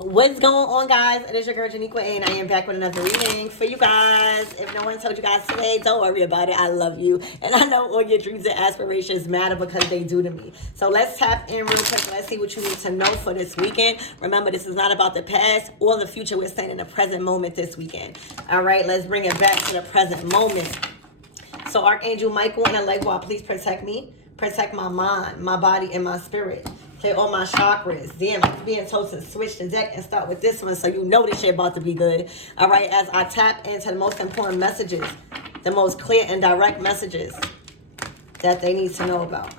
What's going on, guys? It is your girl Janiqua, and I am back with another reading for you guys. If no one told you guys today, don't worry about it. I love you, and I know all your dreams and aspirations matter because they do to me. So let's tap in real quick. Let's see what you need to know for this weekend. Remember, this is not about the past or the future. We're staying in the present moment this weekend. All right, let's bring it back to the present moment. So Archangel Michael and Allegua, please protect me. Protect my mind, my body, and my spirit. Clear all my chakras. Damn, I'm being told to switch the deck and start with this one so you know this shit about to be good. All right, as I tap into the most important messages, the most clear and direct messages that they need to know about.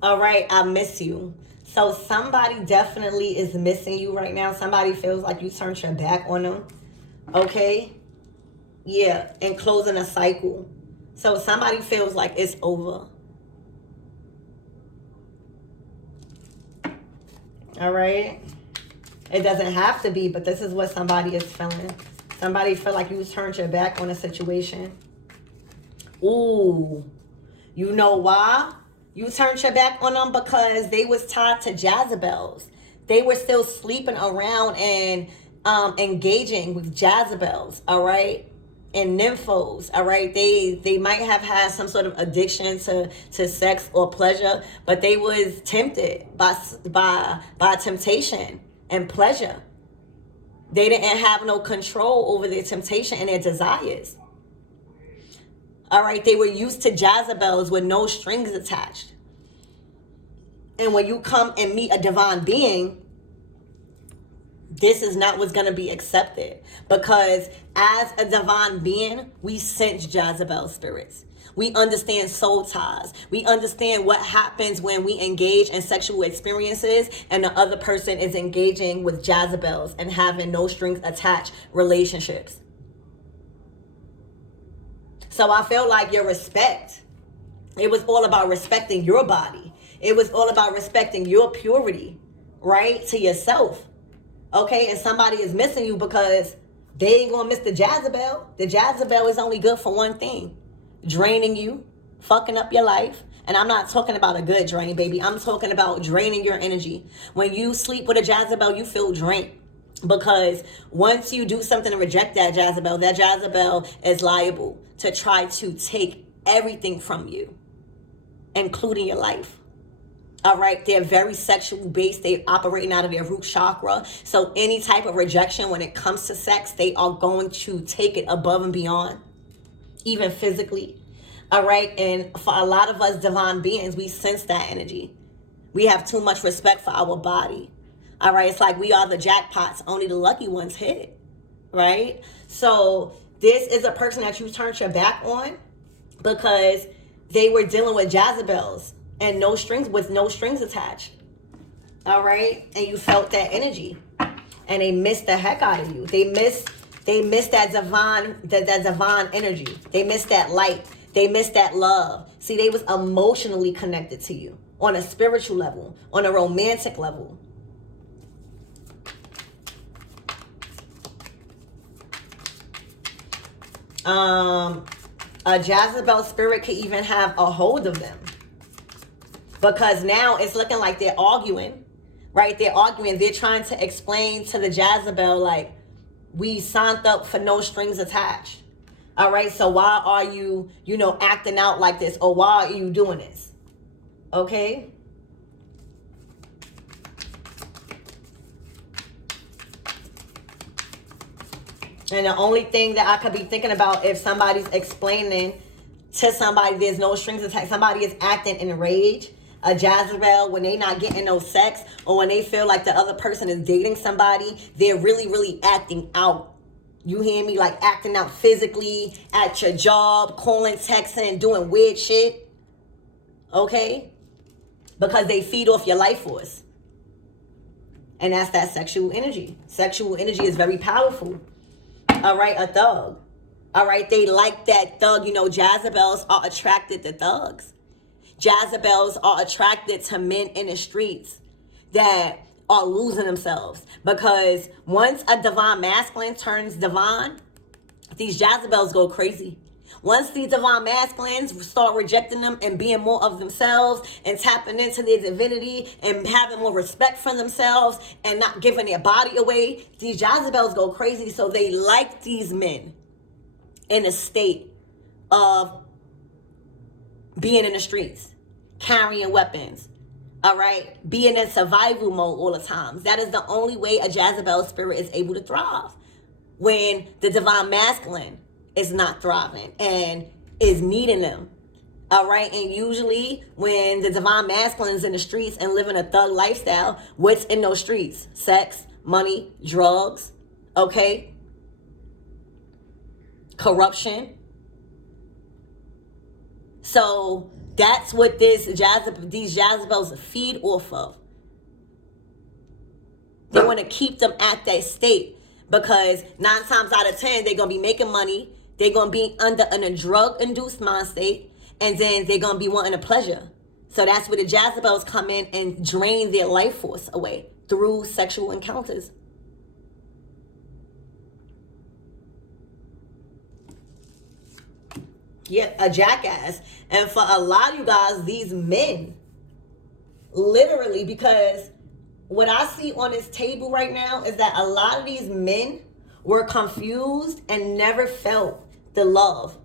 All right, I miss you. So somebody definitely is missing you right now. Somebody feels like you turned your back on them. Okay? Yeah, and closing a cycle. So somebody feels like it's over. All right? It doesn't have to be, but this is what somebody is feeling. Somebody feel like you turned your back on a situation. Ooh. You know why? You turned your back on them because they was tied to Jezebels. They were still sleeping around and engaging with Jezebels, all right? And nymphos, all right? They might have had some sort of addiction to sex or pleasure, but they was tempted by temptation and pleasure. They didn't have no control over their temptation and their desires. All right, they were used to Jezebels with no strings attached. And when you come and meet a divine being, this is not what's going to be accepted. Because as a divine being, we sense Jezebel spirits. We understand soul ties. We understand what happens when we engage in sexual experiences and the other person is engaging with Jezebels and having no strings attached relationships. So I feel like your respect, it was all about respecting your body. It was all about respecting your purity, right, to yourself. Okay, and somebody is missing you because they ain't gonna miss the Jezebel. The Jezebel is only good for one thing: draining you, fucking up your life. And I'm not talking about a good drain, baby. I'm talking about draining your energy. When you sleep with a Jezebel, you feel drained. Because once you do something to reject that Jezebel is liable to try to take everything from you, including your life. All right, they're very sexual based. They're operating out of their root chakra. So any type of rejection when it comes to sex, they are going to take it above and beyond, even physically. All right, and for a lot of us divine beings, we sense that energy. We have too much respect for our body. All right, it's like we are the jackpots, only the lucky ones hit, right? So this is a person that you turned your back on because they were dealing with Jezebels and no strings attached. All right, and you felt that energy, and they missed the heck out of you. They missed that divine energy. They missed that light. They missed that love. See, they was emotionally connected to you on a spiritual level, on a romantic level. A Jezebel spirit could even have a hold of them. Because now it's looking like they're arguing, right? They're arguing. They're trying to explain to the Jezebel, like, we signed up for no strings attached. All right, so why are you, acting out like this? Or why are you doing this? Okay? And the only thing that I could be thinking about, if somebody's explaining to somebody there's no strings attached, somebody is acting in rage, a Jezebel, when they not getting no sex, or when they feel like the other person is dating somebody, they're really, really acting out. You hear me? Like acting out physically at your job, calling, texting, doing weird shit. Okay? Because they feed off your life force. And that's that sexual energy. Sexual energy is very powerful. All right, a thug. All right, they like that thug. You know, Jezebels are attracted to thugs. Jezebels are attracted to men in the streets that are losing themselves. Because once a divine masculine turns divine, these Jezebels go crazy. Once these divine masculines start rejecting them and being more of themselves and tapping into their divinity and having more respect for themselves and not giving their body away, these Jezebels go crazy. So they like these men in a state of being in the streets, carrying weapons, all right, being in survival mode all the time. That is the only way a Jezebel spirit is able to thrive, when the divine masculine is not thriving and is needing them. All right. And usually when the divine masculine is in the streets and living a thug lifestyle, what's in those streets? Sex, money, drugs, okay, corruption. So that's what these Jezebels feed off of. They want to keep them at that state, because 9 times out of 10, they're going to be making money. They're going to be in a drug-induced mind state. And then they're going to be wanting a pleasure. So that's where the Jezebels come in and drain their life force away through sexual encounters. Yep, a jackass. And for a lot of you guys, these men, literally, because what I see on this table right now is that a lot of these men were confused and never felt the love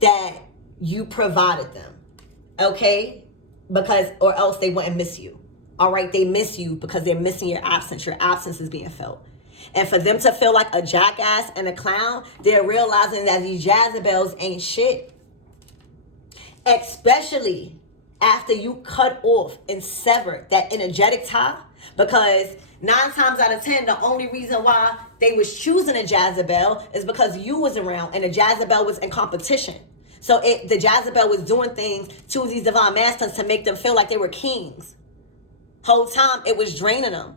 that you provided them, okay? Because, or else they wouldn't miss you, all right? They miss you because they're missing your absence. Your absence is being felt. And for them to feel like a jackass and a clown, they're realizing that these Jezebels ain't shit. Especially after you cut off and sever that energetic tie. Because 9 times out of 10, the only reason why they was choosing a Jezebel is because you was around and the Jezebel was in competition. So the Jezebel was doing things to these divine masculines to make them feel like they were kings. Whole time it was draining them.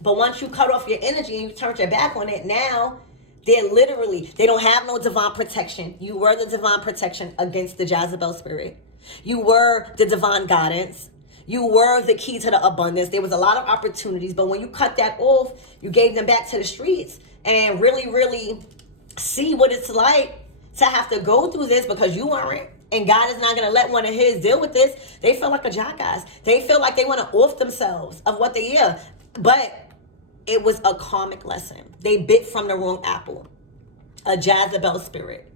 But once you cut off your energy and you turned your back on it, now they don't have no divine protection. You were the divine protection against the Jezebel spirit. You were the divine guidance. You were the key to the abundance. There was a lot of opportunities, but when you cut that off, you gave them back to the streets and really, really see what it's like to have to go through this, because you weren't. And God is not going to let one of his deal with this. They feel like a jackass. They feel like they want to off themselves of what they are. But it was a karmic lesson. They bit from the wrong apple. A Jezebel spirit.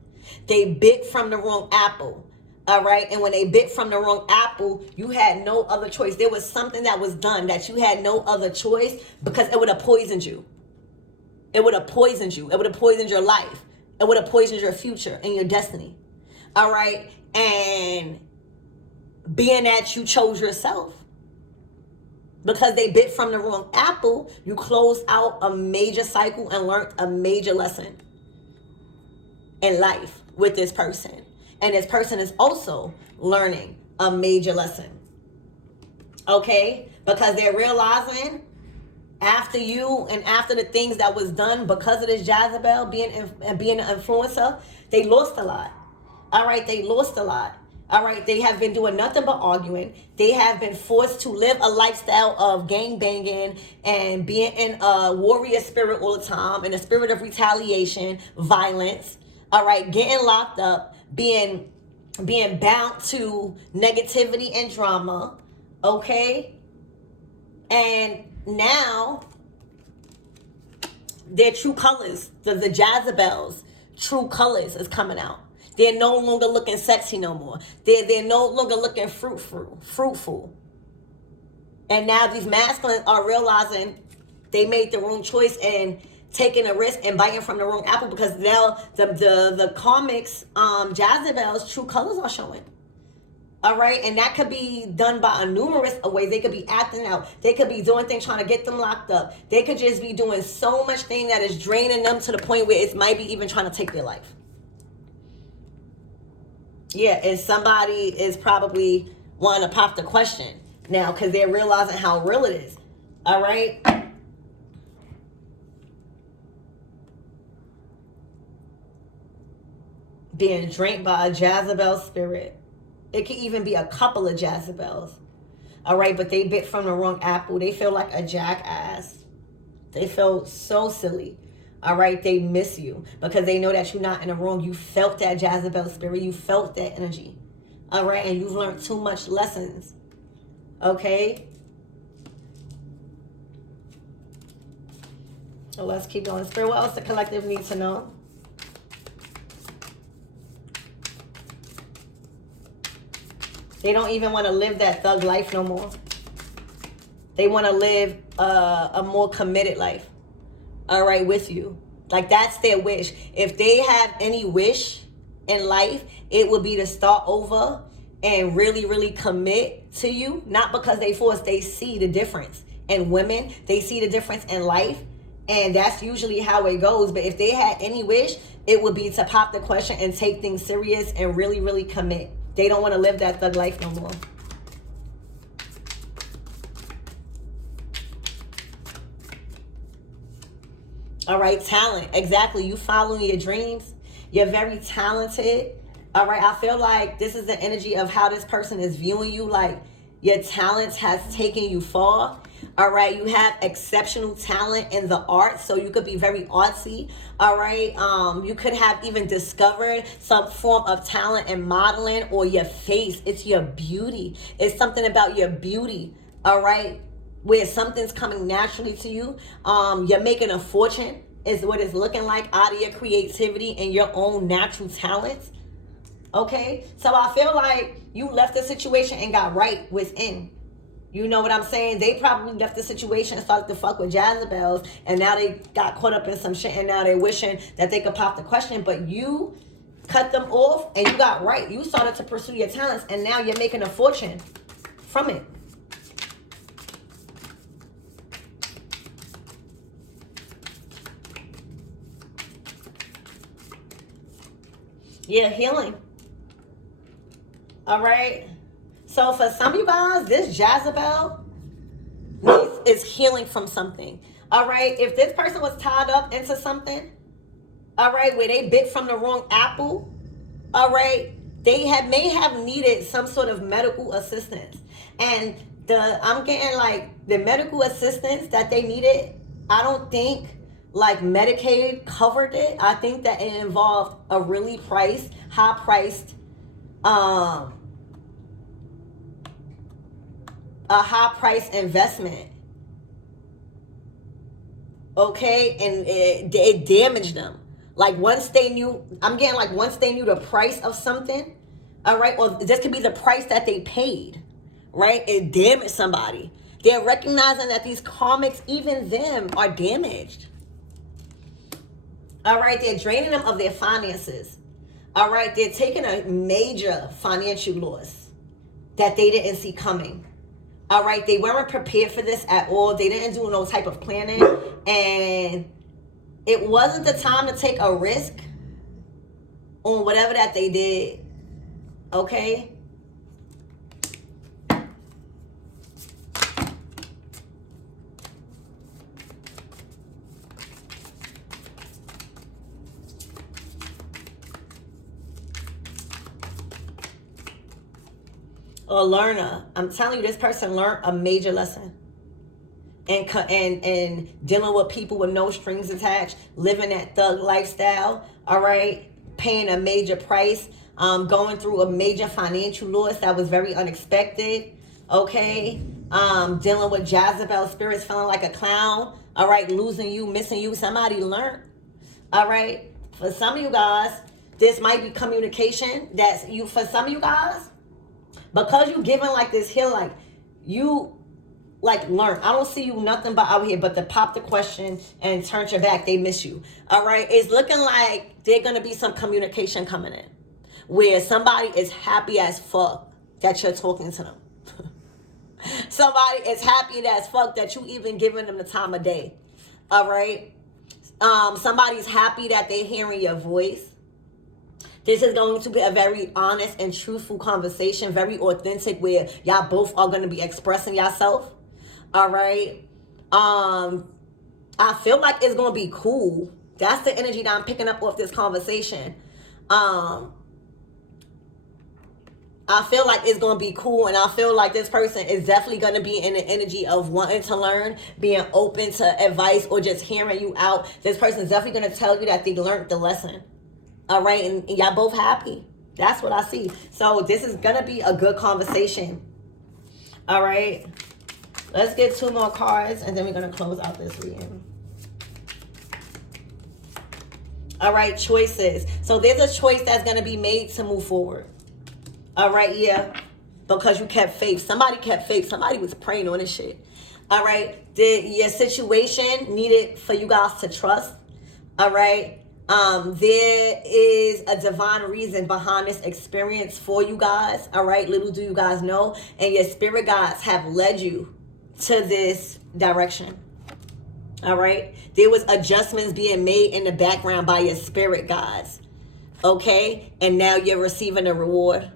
They bit from the wrong apple. All right. And when they bit from the wrong apple, you had no other choice. There was something that was done that you had no other choice, because it would have poisoned you. It would have poisoned you. It would have poisoned your life. It would have poisoned your future and your destiny. All right. And being that you chose yourself, because they bit from the wrong apple, you closed out a major cycle and learned a major lesson in life with this person. And this person is also learning a major lesson. Okay? Because they're realizing after you and after the things that was done because of this Jezebel being an influencer, they lost a lot. All right? They lost a lot. All right, they have been doing nothing but arguing. They have been forced to live a lifestyle of gang banging and being in a warrior spirit all the time, in a spirit of retaliation, violence. All right, getting locked up, being bound to negativity and drama. Okay, and now their true colors, the Jezebel's true colors, is coming out. They're no longer looking sexy no more. They're no longer looking fruitful. And now these masculines are realizing they made the wrong choice and taking a risk and biting from the wrong apple, because now the comics, Jezebel's true colors are showing. All right, and that could be done by a numerous of ways. They could be acting out. They could be doing things trying to get them locked up. They could just be doing so much thing that is draining them to the point where it might be even trying to take their life. Yeah, and somebody is probably wanting to pop the question now because they're realizing how real it is. All right? being drained by a Jezebel spirit. It could even be a couple of Jezebels. All right, but they bit from the wrong apple. They feel like a jackass. They feel so silly. All right, they miss you because they know that you're not in the wrong. You felt that Jezebel spirit. You felt that energy. All right, and you've learned too much lessons. Okay. So let's keep going. Spirit, what else the collective needs to know? They don't even want to live that thug life no more. They want to live a more committed life. All right, with you. Like, that's their wish. If they have any wish in life, it would be to start over and really, really commit to you. Not because they force, they see the difference in women. They see the difference in life. And that's usually how it goes. But if they had any wish, it would be to pop the question and take things serious and really, really commit. They don't want to live that thug life no more. All right, talent. Exactly. You following your dreams. You're very talented. All right, I feel like this is the energy of how this person is viewing you. Like, your talents has taken you far. All right, you have exceptional talent in the arts, so you could be very artsy. All right, you could have even discovered some form of talent in modeling or your face. It's your beauty. It's something about your beauty. All right, where something's coming naturally to you. You're making a fortune is what it's looking like out of your creativity and your own natural talents. Okay, so I feel like you left the situation and got right within. You know what I'm saying? They probably left the situation and started to fuck with Jezebels, and now they got caught up in some shit, and now they're wishing that they could pop the question, but you cut them off and you got right. You started to pursue your talents, and now you're making a fortune from it. Yeah, healing. All right. So for some of you guys, this Jezebel is healing from something. All right. If this person was tied up into something, all right, where they bit from the wrong apple, all right, they may have needed some sort of medical assistance. And I'm getting like the medical assistance that they needed, I don't think like Medicaid covered it. I think that it involved a really high priced, a high price investment. Okay, and it damaged them. Like once they knew, I'm getting like once they knew the price of something, all right, or this could be the price that they paid, right? It damaged somebody. They're recognizing that these karmics, even them, are damaged. All right, they're draining them of their finances. All right, they're taking a major financial loss that they didn't see coming. All right, they weren't prepared for this at all. They didn't do no type of planning. And it wasn't the time to take a risk on whatever that they did. Okay? A learner. I'm telling you, this person learned a major lesson. And dealing with people with no strings attached, living that thug lifestyle, all right, paying a major price, going through a major financial loss that was very unexpected, okay, dealing with Jezebel spirits, feeling like a clown, all right, losing you, missing you. Somebody learned, all right. For some of you guys, this might be communication that's you. For some of you guys, because you giving like this here, like you like learn. I don't see you nothing but out here but to pop the question and turn your back. They miss you. All right. It's looking like there's going to be some communication coming in where somebody is happy as fuck that you're talking to them. Somebody is happy as fuck that you even giving them the time of day. All right. Somebody's happy that they're hearing your voice. This is going to be a very honest and truthful conversation, very authentic, where y'all both are going to be expressing yourself. All right. I feel like it's going to be cool. That's the energy that I'm picking up off this conversation. I feel like it's going to be cool, and I feel like this person is definitely going to be in the energy of wanting to learn, being open to advice, or just hearing you out. This person is definitely going to tell you that they learned the lesson. All right, and y'all both happy. That's what I see. So this is going to be a good conversation. All right, let's get 2 more cards, and then we're going to close out this reading. All right, choices. So there's a choice that's going to be made to move forward. All right, yeah, because you kept faith. Somebody kept faith. Somebody was praying on this shit. All right, your situation needed for you guys to trust. All right, there is a divine reason behind this experience for you guys. All right, little do you guys know, and your spirit guides have led you to this direction. All right, there was adjustments being made in the background by your spirit guides. Okay, and now you're receiving a reward.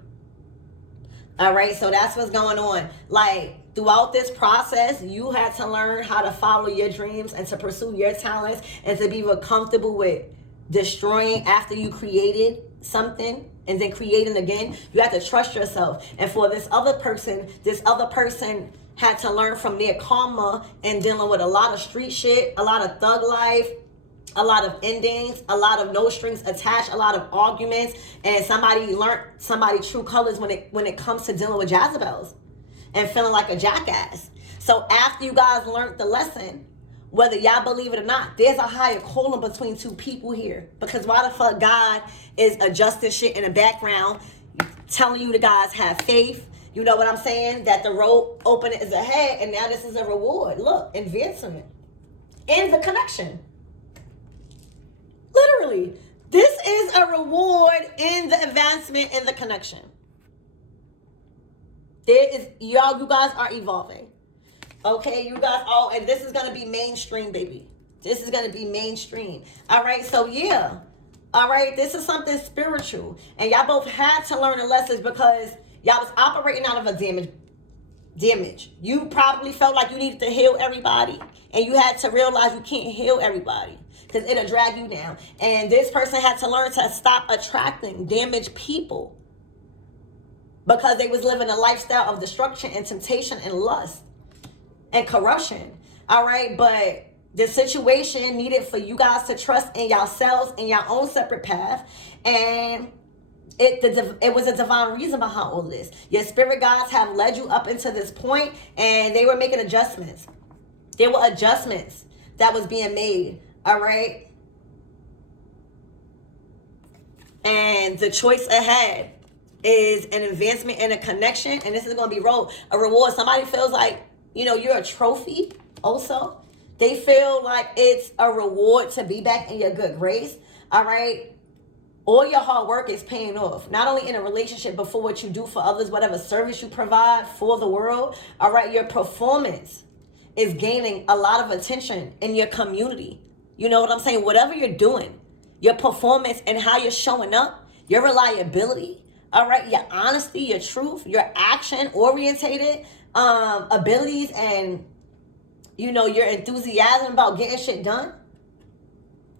All right, so that's what's going on. Like, throughout this process, you had to learn how to follow your dreams and to pursue your talents and to be real comfortable with destroying after you created something and then creating again. You have to trust yourself. And for this other person had to learn from their karma and dealing with a lot of street shit, a lot of thug life, a lot of endings, a lot of no strings attached, a lot of arguments, and somebody learned somebody true colors when it comes to dealing with Jezebels and feeling like a jackass. So after you guys learned the lesson, whether y'all believe it or not, there's a higher calling between 2 people here. Because why the fuck God is adjusting shit in the background, telling you to guys have faith. You know what I'm saying? That the road open is ahead, and now this is a reward. Look, advancement in the connection. Literally, this is a reward in the advancement in the connection. You guys are evolving. Okay, you guys all, and this is going to be mainstream, baby. This is going to be mainstream. All right, so yeah. All right, this is something spiritual. And y'all both had to learn the lessons because y'all was operating out of a damage. You probably felt like you needed to heal everybody. And you had to realize you can't heal everybody because it'll drag you down. And this person had to learn to stop attracting damaged people because they was living a lifestyle of destruction and temptation and lust and corruption. All right, but the situation needed for you guys to trust in yourselves in your own separate path, and it was a divine reason behind all this. Your spirit guides have led you up into this point, and they were making adjustments. There were adjustments that was being made. All right, and the choice ahead is an advancement and a connection, and this is going to be a reward. Somebody feels like, you're a trophy also. They feel like it's a reward to be back in your good grace. All right, all your hard work is paying off, not only in a relationship but for what you do for others, whatever service you provide for the world. All right, your performance is gaining a lot of attention in your community. You know what I'm saying? Whatever you're doing, your performance and how you're showing up, your reliability, all right, your honesty, your truth, your action orientated abilities, and your enthusiasm about getting shit done.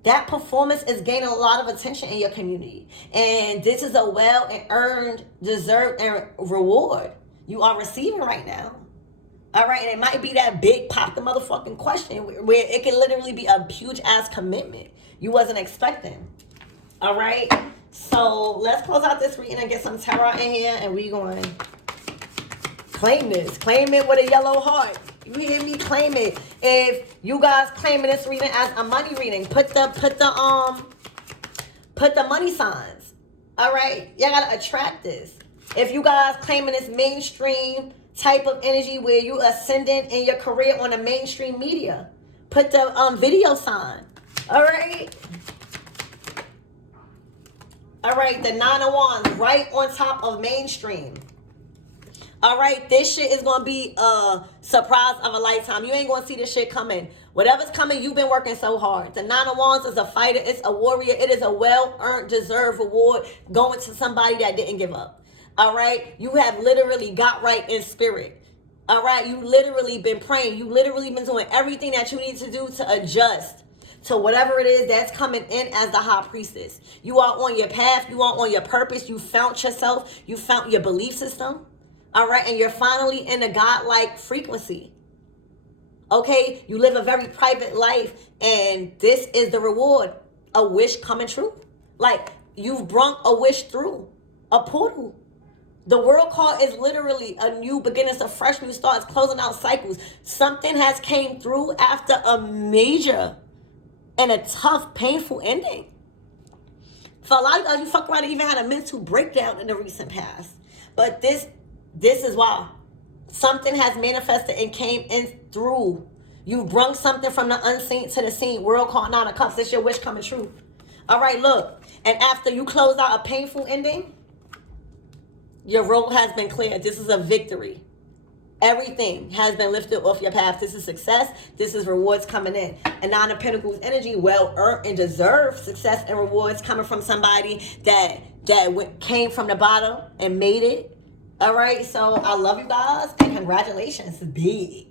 That performance is gaining a lot of attention in your community. And this is a well and earned, deserved, and reward you are receiving right now. All right, and it might be that big pop the motherfucking question where it can literally be a huge ass commitment you wasn't expecting. All right, so let's close out this reading and get some tarot in here, and we going to claim this. Claim it with a yellow heart. You hear me? Claim it. If you guys claiming this reading as a money reading, put the money signs. All right, y'all gotta attract this. If you guys claiming this mainstream type of energy where you ascendant in your career on the mainstream media, put the video sign. All right, the 9 of Wands right on top of mainstream. All right, this shit is going to be a surprise of a lifetime. You ain't going to see this shit coming. Whatever's coming, you've been working so hard. The 9 of Wands is a fighter. It's a warrior. It is a well-earned, deserved reward going to somebody that didn't give up. All right, you have literally got right in spirit. All right, you literally been praying. You literally been doing everything that you need to do to adjust to whatever it is that's coming in as the high priestess. You are on your path. You are on your purpose. You found yourself. You found your belief system. All right. And you're finally in a godlike frequency. Okay. You live a very private life. And this is the reward. A wish coming true. Like, you've brought a wish through a portal. The world card is literally a new beginning, a fresh new start. It's closing out cycles. Something has came through after a major and a tough, painful ending. For a lot of us, you fuck around and even had a mental breakdown in the recent past. But this is why. Something has manifested and came in through. You brung something from the unseen to the seen. World card, Nine of Cups. This your wish coming true. All right, look. And after you close out a painful ending, your road has been cleared. This is a victory. Everything has been lifted off your path. This is success. This is rewards coming in. And Nine of Pentacles energy, well earned and deserved success and rewards coming from somebody that came from the bottom and made it. All right. So I love you guys and congratulations. Big.